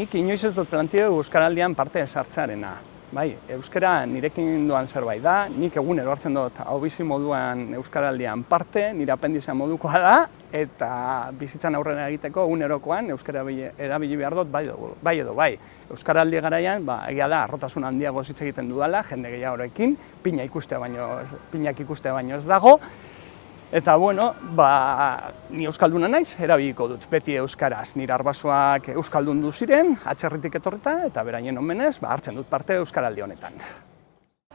nik inoiz ez dut planteatu euskaraldian parte sartzearena. Bai, euskara nirekin doan zerbait da, nik egunero hartzen dut hau bizi moduan euskaraldian parte, nire apendizea modukoa da, eta bizitzan aurrera egiteko egunerokoan euskara erabili behar dut bai edo bai. Euskaraldi garaian, egia da, harrotasun handiago hitz egiten dudala, jende gehiagorekin, pinak ikustea baino ez dago. Eta, bueno, ni euskalduna naiz, erabiliko dut, beti euskaraz. Nire arbasoak euskaldundu ziren, atzerritik etorrita, eta beraien omenez, hartzen dut parte euskaraldi honetan.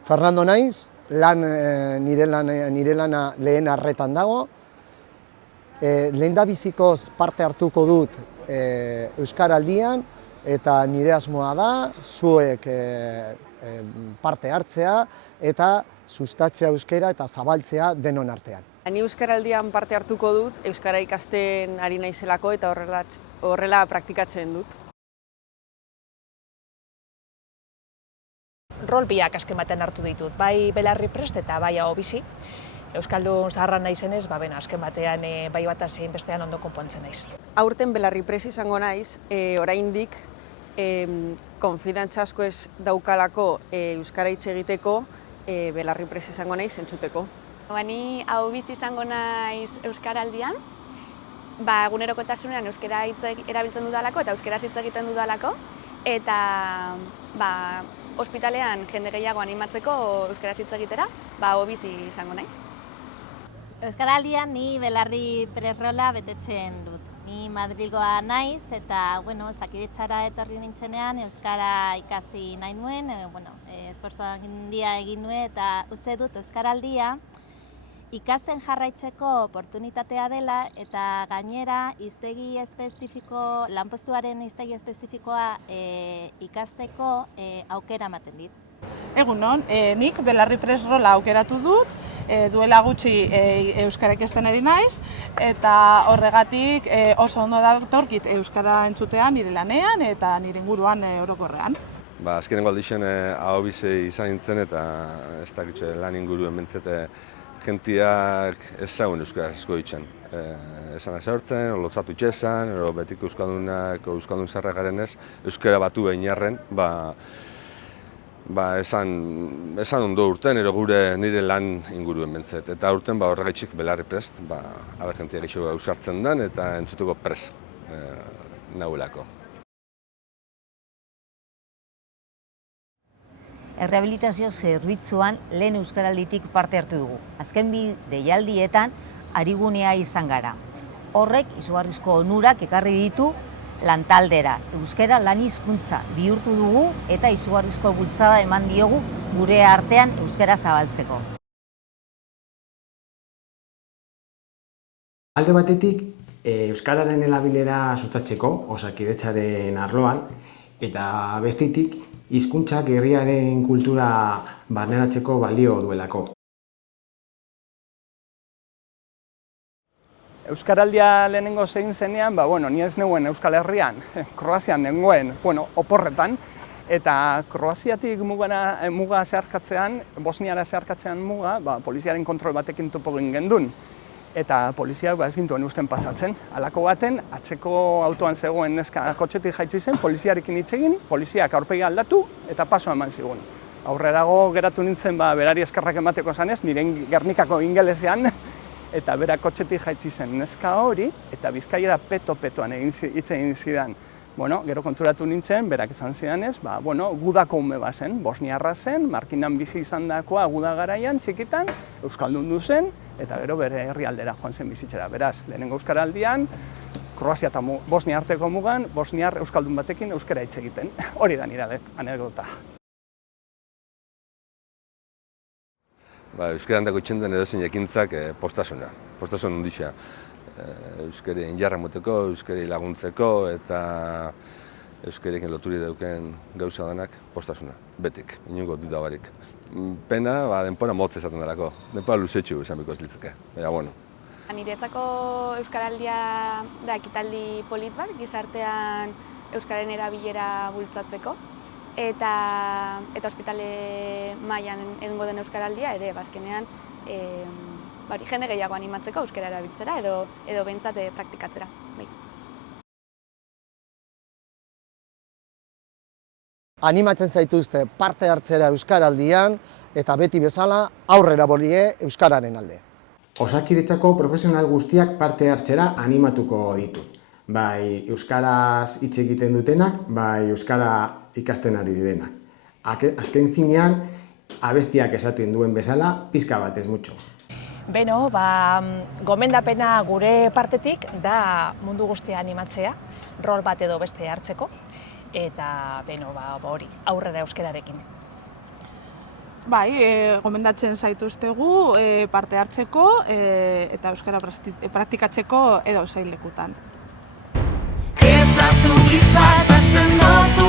Fernando naiz, nire lana lehen arretan dago. Lehendabizikoz parte hartuko dut euskaraldian, eta nire asmoa da, zuek parte hartzea, eta sustatzea euskara eta zabaltzea denon artean. Ni euskaraldian parte hartuko dut, euskara ikasten ari naizelako eta horrela praktikatzen dut. Rol biak azken batean hartu ditut, bai Belarriprest eta bai Ahobizi. Euskaldun zaharra naizenez, azken batean bai bata zein bestean ondo konpontzen naiz. Aurten Belarriprest izango naiz, oraindik konfidantza asko ez daukalako euskara hitz egiteko, Belarriprest izango naiz entzuteko. Ni Ahobizi izango naiz euskaraldian, egunerokotasunean euskara erabiltzen dudalako eta euskaraz hitz egiten dudalako, eta ospitalean jende gehiago animatzeko euskaraz hitz egitera, Ahobizi izango naiz. Euskaraldian ni Belarriprest rola betetzen dut. Ni Madrilgoa naiz eta, Osakidetzara etorri nintzenean euskara ikasi nahi nuen, esfortzu handia egin nuen eta uste dut euskaraldia ikasten jarraitzeko oportunitatea dela eta gainera lanpostuaren hiztegi espezifikoa ikasteko aukera ematen dit. Egunon, nik Belarriprest rola aukeratu dut, duela gutxi euskara ikasten ari naiz, eta horregatik oso ondo datorkit euskara entzutean nire lanean eta nire inguruan orokorrean. Azkenengo aldixen Ahobizi izan nintzen eta ez dakitxe lan inguruen bentzete jentiak ezagun euskaraz asko ditzen. Esanak zaurtzen, lotzatu itxesan, betiko euskaldun zarra garenez, euskara batu behin jarren, esan ondo urten, nire lan inguruen bentzet. Eta urten horregaitxik Belarriprest, jentia gehiago ausartzen den eta entzutuko pres nahuelako. Errehabilitazio zerbitzuan lehen euskaralditik parte hartu dugu. Azken bi deialdietan arigunea izan gara. Horrek izugarrizko onurak ekarri ditu lantaldera. Euskara lan hizkuntza bihurtu dugu eta izugarrizko bultzada eman diogu gure artean euskara zabaltzeko. Alde batetik, euskararen erabilera sustatzeko Osakidetzaren arloan, eta bestetik, hizkuntzak herriaren kultura barneratzeko balio duelako. Euskaraldia lehenengo zegin zenean, ni ez neuen Euskal Herrian, Kroazian nengoen, oporretan, eta Kroaziatik muga zeharkatzean, Bosniara zeharkatzean muga, poliziaren kontrol batekin topo gendun. Eta poliziak ez gintuen usten pasatzen. Halako baten, atzeko autoan zegoen neska kotxetik jaitsi zen, poliziarekin hitz egin, poliziak aurpegia aldatu eta paso eman zigun. Aurrerago geratu nintzen berari eskerrak emateko zanez, nire Gernikako ingelesean, eta bera kotxetik jaitsi zen neska hori, eta Bizkaiera peto-petoan hitz egin zidan. Gero konturatu nintzen, berak esan zidanez, gudako ume bazen, bosniarra zen, markinan bizi izan dakoa guda garaian, txikitan, euskaldundu zen, eta gero bere herrialdera joan zen bizitzera. Beraz, lehenengo euskaraldian, Kroazia eta Bosnia arteko mugan, bosniar euskaldun batekin euskara hitz egiten. Hori da nire anekdota. Euskaran dago itxenden edozein ekintzak postasuna, postasun hundixea. Euskari injarra moteko, euskari laguntzeko eta euskarekin loturi dauken gauza danak postasuna, betik, inongo dut barik. Pena, denpora motz esaten delako, denpora luzetxu esan biko ez litzeke, Niretzako euskaraldia da ekitaldi polit bat, gizartean euskaren erabilera bultzatzeko, eta ospitale mailan egingo den euskaraldia ere bazkenean jende gehiago animatzeko euskara erabiltzera edo behintzat praktikatzera. animatzen zaituzte parte hartzera Euskaraldian eta beti bezala aurrera bolie Euskararen alde. Osakidetzako profesional guztiak parte hartzera animatuko ditut. Bai euskaraz hitz egiten dutenak, bai euskara ikasten ari direnak. Azken finean, abestiak esaten duen bezala, pizka bat ez mutxo. Beno, gomendapena gure partetik da mundu guztia animatzea, rol bat edo beste hartzeko, eta beno, hori, aurrera euskararekin. Bai, gomendatzen zaituztegu parte hartzeko eta euskara praktikatzeko edo zein lekutan. Esazu hitz bat sendotu